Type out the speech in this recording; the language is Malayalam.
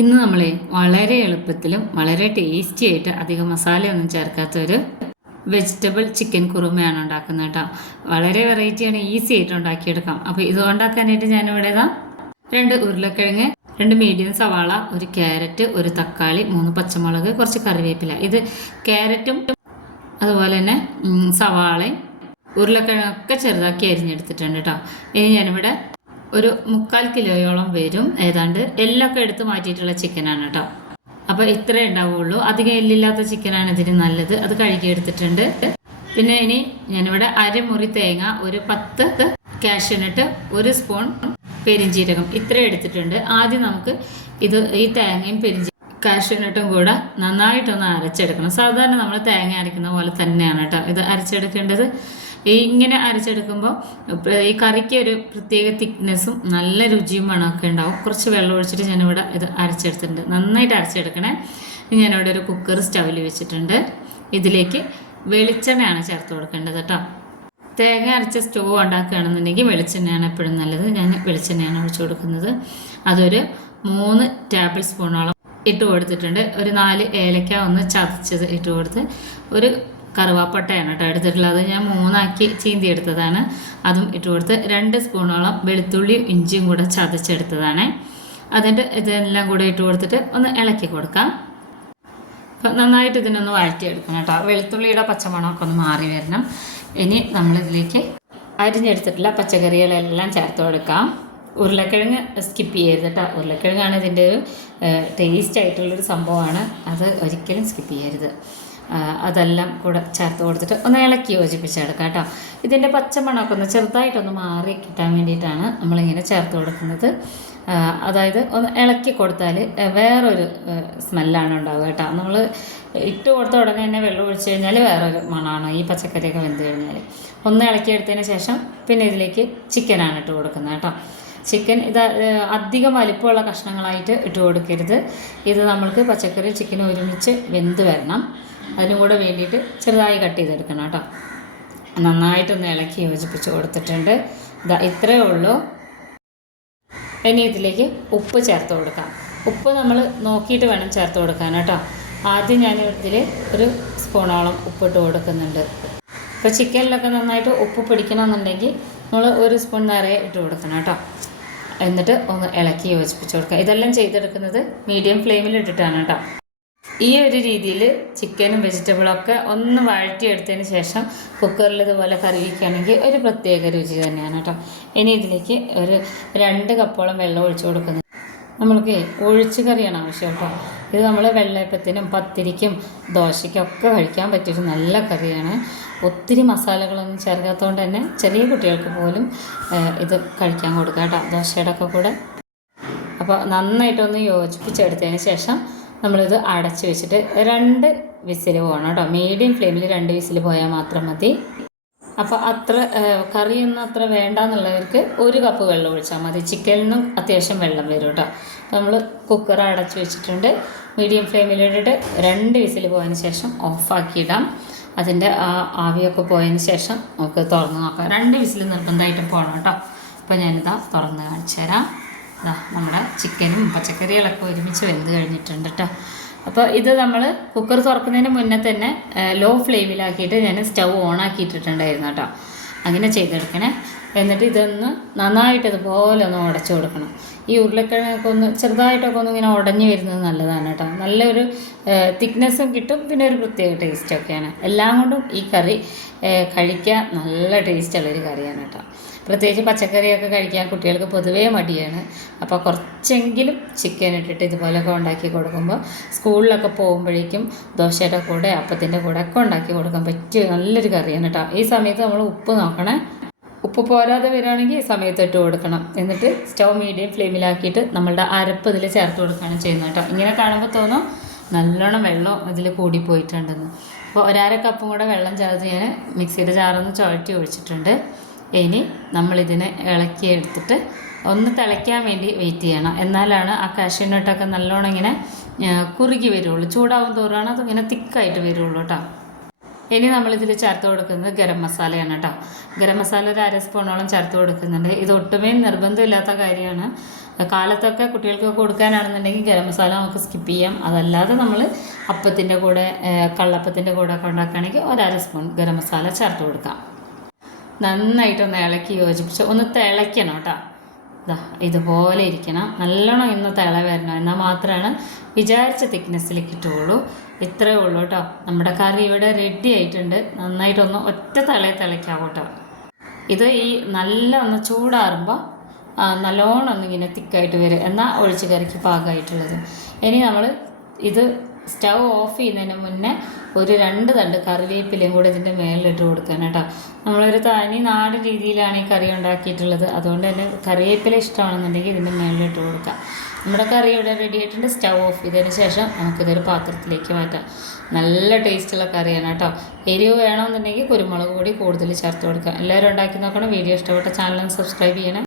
ഇന്ന് നമ്മളെ വളരെ എളുപ്പത്തിലും വളരെ ടേസ്റ്റി ആയിട്ട് അധികം മസാലയൊന്നും ചേർക്കാത്തൊരു വെജിറ്റബിൾ ചിക്കൻ കുറുമയാണ് ഉണ്ടാക്കുന്നത് കേട്ടോ. വളരെ വെറൈറ്റിയാണ്, ഈസി ആയിട്ട് ഉണ്ടാക്കിയെടുക്കാം. അപ്പോൾ ഇത് ഉണ്ടാക്കാനായിട്ട് ഞാനിവിടെ രണ്ട് ഉരുളക്കിഴങ്ങ്, രണ്ട് മീഡിയം സവാള, ഒരു ക്യാരറ്റ്, ഒരു തക്കാളി, 3 പച്ചമുളക്, കുറച്ച് കറിവേപ്പില. ഇത് ക്യാരറ്റും അതുപോലെ തന്നെ സവാളയും ഉരുളക്കിഴങ്ങൊക്കെ ചെറുതാക്കി അരിഞ്ഞെടുത്തിട്ടുണ്ട് കേട്ടോ. ഇനി ഞാനിവിടെ ഒരു 3/4 കിലോയോളം വരും ഏതാണ്ട്. എല്ലൊക്കെ എടുത്ത് മാറ്റിയിട്ടുള്ള ചിക്കനാണ് കേട്ടോ. അപ്പോൾ ഇത്രേ ഉണ്ടാവുള്ളൂ. അധികം എല്ലില്ലാത്ത ചിക്കനാണ് ഇതിന് നല്ലത്. അത് കഴുകിയെടുത്തിട്ടുണ്ട്. പിന്നെ ഇനി ഞാനിവിടെ അരമുറി തേങ്ങ, ഒരു 10 കാഷ്യൂനട്ട്, 1 സ്പൂൺ പെരിഞ്ജീരകം, ഇത്ര എടുത്തിട്ടുണ്ട്. ആദ്യം നമുക്ക് ഈ തേങ്ങയും കാഷ്യൂനട്ടും കൂടെ നന്നായിട്ടൊന്ന് അരച്ചെടുക്കണം. സാധാരണ നമ്മൾ തേങ്ങ അരയ്ക്കുന്ന പോലെ തന്നെയാണ് കേട്ടോ ഇത് അരച്ചെടുക്കേണ്ടത്. ഇങ്ങനെ അരച്ചെടുക്കുമ്പോൾ ഈ കറിക്ക് ഒരു പ്രത്യേക തിക്നെസ്സും നല്ല രുചിയും മണമൊക്കെ ഉണ്ടാവും. കുറച്ച് വെള്ളം ഒഴിച്ചിട്ട് ഞാനിവിടെ ഇത് അരച്ചെടുത്തിട്ടുണ്ട്. നന്നായിട്ട് അരച്ചെടുക്കണേ. ഞാനിവിടെ ഒരു കുക്കർ സ്റ്റൗവിൽ വെച്ചിട്ടുണ്ട്. ഇതിലേക്ക് വെളിച്ചെണ്ണയാണ് ചേർത്ത് കൊടുക്കേണ്ടത് കേട്ടോ. തേങ്ങ അരച്ച സ്റ്റോ ഉണ്ടാക്കുകയാണെന്നുണ്ടെങ്കിൽ വെളിച്ചെണ്ണയാണ് എപ്പോഴും നല്ലത്. ഞാൻ വെളിച്ചെണ്ണയാണ് ഒഴിച്ചു കൊടുക്കുന്നത്. അതൊരു 3 ടേബിൾ സ്പൂണോളം ഇട്ട് കൊടുത്തിട്ടുണ്ട്. ഒരു 4 ഏലക്ക ഒന്ന് ചതച്ചത് ഇട്ട് കൊടുത്ത്, ഒരു കറുവാപ്പട്ടയാണ് കേട്ടോ എടുത്തിട്ടുള്ളത്. ഞാൻ 3 ചീന്തി എടുത്തതാണ്. അതും ഇട്ട് കൊടുത്ത് 2 സ്പൂണോളം വെളുത്തുള്ളിയും ഇഞ്ചിയും കൂടെ ചതച്ചെടുത്തതാണ്. അതിൻ്റെ ഇതെല്ലാം കൂടെ ഇട്ട് കൊടുത്തിട്ട് ഒന്ന് ഇളക്കി കൊടുക്കാം. അപ്പം നന്നായിട്ട് ഇതിനൊന്ന് വഴറ്റിയെടുക്കണം കേട്ടോ. വെളുത്തുള്ളിയുടെ പച്ചമണമൊക്കെ ഒന്ന് മാറി വരണം. ഇനി നമ്മളിതിലേക്ക് അരിഞ്ഞെടുത്തിട്ടുള്ള പച്ചക്കറികളെല്ലാം ചേർത്ത് കൊടുക്കാം. ഉരുളക്കിഴങ്ങ് സ്കിപ്പ് ചെയ്യരുത് കേട്ടോ. ഉരുളക്കിഴങ്ങാണ് ഇതിൻ്റെ ഒരു ടേസ്റ്റ് ആയിട്ടുള്ളൊരു സംഭവമാണ്. അത് ഒരിക്കലും സ്കിപ്പ് ചെയ്യരുത്. അതെല്ലാം കൂടെ ചേർത്ത് കൊടുത്തിട്ട് ഒന്ന് ഇളക്കി യോജിപ്പിച്ചെടുക്കാം കേട്ടോ. ഇതിൻ്റെ പച്ചമണമൊക്കെ ഒന്ന് ചെറുതായിട്ടൊന്ന് മാറി കിട്ടാൻ വേണ്ടിയിട്ടാണ് നമ്മളിങ്ങനെ ചേർത്ത് കൊടുക്കുന്നത്. അതായത് ഒന്ന് ഇളക്കി കൊടുത്താൽ വേറൊരു സ്മെല്ലാണ് ഉണ്ടാവുക കേട്ടോ. നമ്മൾ ഇട്ട് കൊടുത്ത ഉടനെ തന്നെ വെള്ളം ഒഴിച്ച് കഴിഞ്ഞാൽ വേറൊരു മണമാണ് ഈ പച്ചക്കറിയൊക്കെ വെന്ത് കഴിഞ്ഞാൽ. ഒന്ന് ഇളക്കിയെടുത്തതിന് ശേഷം പിന്നെ ഇതിലേക്ക് ചിക്കനാണ് ഇട്ട് കൊടുക്കുന്നത് കേട്ടോ. ചിക്കൻ ഇത് അധികം വലിപ്പമുള്ള കഷ്ണങ്ങളായിട്ട് ഇട്ട് കൊടുക്കരുത്. ഇത് നമ്മൾക്ക് പച്ചക്കറി ചിക്കനും ഒരുമിച്ച് വെന്ത് വരണം. അതിനും കൂടെ വേണ്ടിയിട്ട് ചെറുതായി കട്ട് ചെയ്തെടുക്കണം കേട്ടോ. നന്നായിട്ടൊന്ന് ഇളക്കി യോജിപ്പിച്ച് കൊടുത്തിട്ടുണ്ട്. ഇത്രയേ ഉള്ളൂ. ഇനി ഇതിലേക്ക് ഉപ്പ് ചേർത്ത് കൊടുക്കാം. ഉപ്പ് നമ്മൾ നോക്കിയിട്ട് വേണം ചേർത്ത് കൊടുക്കാൻ കേട്ടോ. ആദ്യം ഞാൻ ഇതിൽ ഒരു സ്പൂണോളം ഉപ്പിട്ട് കൊടുക്കുന്നുണ്ട്. ഇപ്പോൾ ചിക്കനിലൊക്കെ നന്നായിട്ട് ഉപ്പ് പിടിക്കണമെന്നുണ്ടെങ്കിൽ നമ്മൾ 1 സ്പൂൺ നിറയെ ഇട്ട് കൊടുക്കണം കേട്ടോ. എന്നിട്ട് ഒന്ന് ഇളക്കി യോജിപ്പിച്ച് കൊടുക്കുക. ഇതെല്ലാം ചെയ്തെടുക്കുന്നത് മീഡിയം ഫ്ലെയിമിൽ ഇട്ടിട്ടാണ് കേട്ടോ. ഈ ഒരു രീതിയിൽ ചിക്കനും വെജിറ്റബിളൊക്കെ ഒന്ന് വഴറ്റിയെടുത്തതിന് ശേഷം കുക്കറിൽ ഇതുപോലെ കറി വയ്ക്കുകയാണെങ്കിൽ ഒരു പ്രത്യേക രുചി തന്നെയാണ് കേട്ടോ. ഇനി ഇതിലേക്ക് ഒരു 2 കപ്പോളം വെള്ളം ഒഴിച്ചു കൊടുക്കുന്നത്. നമ്മൾക്ക് ഒഴിച്ച് കറിയാണ് ആവശ്യം കേട്ടോ. ഇത് നമ്മൾ വെള്ളയപ്പത്തിനും പത്തിരിക്കും ദോശയ്ക്കൊക്കെ കഴിക്കാൻ പറ്റിയൊരു നല്ല കറിയാണ്. ഒത്തിരി മസാലകളൊന്നും ചേർക്കാത്തതുകൊണ്ട് തന്നെ ചെറിയ കുട്ടികൾക്ക് പോലും ഇത് കഴിക്കാൻ കൊടുക്കാം കേട്ടോ, ദോശയുടെ ഒക്കെ കൂടെ. അപ്പോൾ നന്നായിട്ടൊന്ന് യോജിപ്പിച്ചെടുത്തതിന് ശേഷം നമ്മളിത് അടച്ച് വെച്ചിട്ട് 2 വിസിൽ പോകണം കേട്ടോ. മീഡിയം ഫ്ലെയിമിൽ 2 വിസിൽ പോയാൽ മാത്രം മതി. അപ്പോൾ അത്ര കറിയൊന്നും അത്ര വേണ്ടെന്നുള്ളവർക്ക് 1 കപ്പ് വെള്ളം ഒഴിച്ചാൽ മതി. ചിക്കനിന്നും അത്യാവശ്യം വെള്ളം വരും കേട്ടോ. നമ്മൾ കുക്കർ അടച്ച് വെച്ചിട്ടുണ്ട്. മീഡിയം ഫ്ലെയിമിലിട്ടിട്ട് 2 വിസിൽ പോയതിന് ശേഷം ഓഫാക്കിയിടാം. അതിൻ്റെ ആവിയൊക്കെ പോയതിന് ശേഷം നമുക്ക് തുറന്ന് നോക്കാം. 2 വിസിൽ നിർബന്ധമായിട്ടും പോകണം കേട്ടോ. അപ്പോൾ ഞാനിതാ തുറന്ന് കാണിച്ചു തരാം. നമ്മുടെ ചിക്കനും പച്ചക്കറികളൊക്കെ ഒരുമിച്ച് വെന്ത് കഴിഞ്ഞിട്ടുണ്ട് കേട്ടോ. അപ്പോൾ ഇത് നമ്മൾ കുക്കർ തുറക്കുന്നതിന് മുന്നേ തന്നെ ലോ ഫ്ലെയിമിലാക്കിയിട്ട് ഞാൻ സ്റ്റൗ ഓണാക്കിയിട്ടിട്ടുണ്ടായിരുന്നു കേട്ടോ. അങ്ങനെ ചെയ്തെടുക്കണേ. എന്നിട്ട് ഇതൊന്ന് നന്നായിട്ട് ഇതുപോലെ ഒന്ന് ഉടച്ചു കൊടുക്കണം. ഈ ഉരുളക്കിഴങ്ങൊക്കെ ഒന്ന് ചെറുതായിട്ടൊക്കെ ഒന്ന് ഇങ്ങനെ ഉടഞ്ഞു വരുന്നത് നല്ലതാണ് കേട്ടോ. നല്ലൊരു തിക്നെസ്സും കിട്ടും, പിന്നെ ഒരു പ്രത്യേക ടേസ്റ്റൊക്കെയാണ്. എല്ലാം കൊണ്ടും ഈ കറി കഴിക്കാൻ നല്ല ടേസ്റ്റുള്ളൊരു കറിയാണ് കേട്ടോ. പ്രത്യേകിച്ച് പച്ചക്കറിയൊക്കെ കഴിക്കാൻ കുട്ടികൾക്ക് പൊതുവേ മടിയാണ്. അപ്പോൾ കുറച്ചെങ്കിലും ചിക്കൻ ഇട്ടിട്ട് ഇതുപോലെയൊക്കെ ഉണ്ടാക്കി കൊടുക്കുമ്പോൾ സ്കൂളിലൊക്കെ പോകുമ്പോഴേക്കും ദോശയുടെ കൂടെ അപ്പത്തിൻ്റെ കൂടെ ഒക്കെ ഉണ്ടാക്കി കൊടുക്കാൻ പറ്റിയ നല്ലൊരു കറിയാണ് കേട്ടോ. ഈ സമയത്ത് നമ്മൾ ഉപ്പ് നോക്കണേ. ഉപ്പ് പോരാതെ വരികയാണെങ്കിൽ ഈ സമയത്ത് ഇട്ട് കൊടുക്കണം. എന്നിട്ട് സ്റ്റൗ മീഡിയം ഫ്ലെയിമിലാക്കിയിട്ട് നമ്മളുടെ അരപ്പ് ഇതിൽ ചേർത്ത് കൊടുക്കുകയാണ് ചെയ്യുന്നത് കേട്ടോ. ഇങ്ങനെ കാണുമ്പോൾ തോന്നും നല്ലോണം വെള്ളം ഇതിൽ കൂടിപ്പോയിട്ടുണ്ടെന്ന്. അപ്പോൾ 1/2 കപ്പും കൂടെ വെള്ളം ചേർത്ത് ഞാൻ മിക്സിയുടെ ജാറൊന്ന് ചുഴറ്റി ഒഴിച്ചിട്ടുണ്ട്. ഇനി നമ്മളിതിനെ ഇളക്കി എടുത്തിട്ട് ഒന്ന് തിളയ്ക്കാൻ വേണ്ടി വെയിറ്റ് ചെയ്യണം. എന്നാലാണ് ആ കാഷ്യൂനട്ടൊക്കെ നല്ലോണം ഇങ്ങനെ കുറുകി വരുള്ളൂ. ചൂടാവും തോറാണ് അതിങ്ങനെ തിക്കായിട്ട് വരുള്ളൂ കേട്ടോ. ഇനി നമ്മളിതിൽ ചേർത്ത് കൊടുക്കുന്നത് ഗരം മസാലയാണ് കേട്ടോ. ഗരം മസാല ഒരു 1/2 സ്പൂണോളം ചേർത്ത് കൊടുക്കുന്നുണ്ട്. ഇത് ഒട്ടുമേ നിർബന്ധമില്ലാത്ത കാര്യമാണ്. കാലത്തൊക്കെ കുട്ടികൾക്ക് കൊടുക്കാനാണെന്നുണ്ടെങ്കിൽ ഗരം മസാല നമുക്ക് സ്കിപ്പ് ചെയ്യാം. അതല്ലാതെ നമ്മൾ അപ്പത്തിൻ്റെ കൂടെ കള്ളപ്പത്തിൻ്റെ കൂടെ ഒക്കെ ഉണ്ടാക്കുകയാണെങ്കിൽ 1/2 സ്പൂൺ ഗരം മസാല ചേർത്ത് കൊടുക്കാം. നന്നായിട്ടൊന്ന് ഇളക്കി യോജിപ്പിച്ച് ഒന്ന് തിളയ്ക്കണം കേട്ടോ. ഇതാ ഇതുപോലെ ഇരിക്കണം, നല്ലോണം ഇന്ന് തിള വരണം, എന്നാൽ മാത്രമാണ് വിചാരിച്ച തിക്നെസ്സിൽ കിട്ടുകയുള്ളൂ. ഇത്രയേ ഉള്ളൂ കേട്ടോ. നമ്മുടെ കറി ഇവിടെ റെഡി ആയിട്ടുണ്ട്. നന്നായിട്ടൊന്ന് ഒറ്റ തിളയ്ക്കാവും കേട്ടോ. ഇത് ഈ നല്ല ഒന്ന് ചൂടാറുമ്പോൾ നല്ലോണം ഒന്നിങ്ങനെ തിക്കായിട്ട് വരും, എന്നാൽ ഒഴിച്ച് കറിക്ക് പാകമായിട്ടുള്ളത്. ഇനി നമ്മൾ ഇത് സ്റ്റൗ ഓഫ് ചെയ്യുന്നതിന് മുന്നേ ഒരു 2 തണ്ട് കറിവേപ്പിലയും കൂടെ ഇതിൻ്റെ മേലിലിട്ട് കൊടുക്കാൻ കേട്ടോ. നമ്മളൊരു തനി നാടൻ രീതിയിലാണ് ഈ കറി ഉണ്ടാക്കിയിട്ടുള്ളത്. അതുകൊണ്ട് തന്നെ കറിവേപ്പില ഇഷ്ടമാണെന്നുണ്ടെങ്കിൽ ഇതിൻ്റെ മേലിലിട്ട് കൊടുക്കാം. നമ്മുടെ കറി ഇവിടെ റെഡി ആയിട്ടുണ്ട്. സ്റ്റൗ ഓഫ് ചെയ്തതിന് ശേഷം നമുക്കിതൊരു പാത്രത്തിലേക്ക് മാറ്റാം. നല്ല ടേസ്റ്റുള്ള കറിയാണ് കേട്ടോ. എരിവ് വേണമെന്നുണ്ടെങ്കിൽ കുരുമുളക് പൊടി കൂടുതൽ ചേർത്ത് കൊടുക്കാം. എല്ലാവരും ഉണ്ടാക്കി നോക്കണം. വീഡിയോ ഇഷ്ടപ്പെട്ട ചാനൽ സബ്സ്ക്രൈബ് ചെയ്യണം.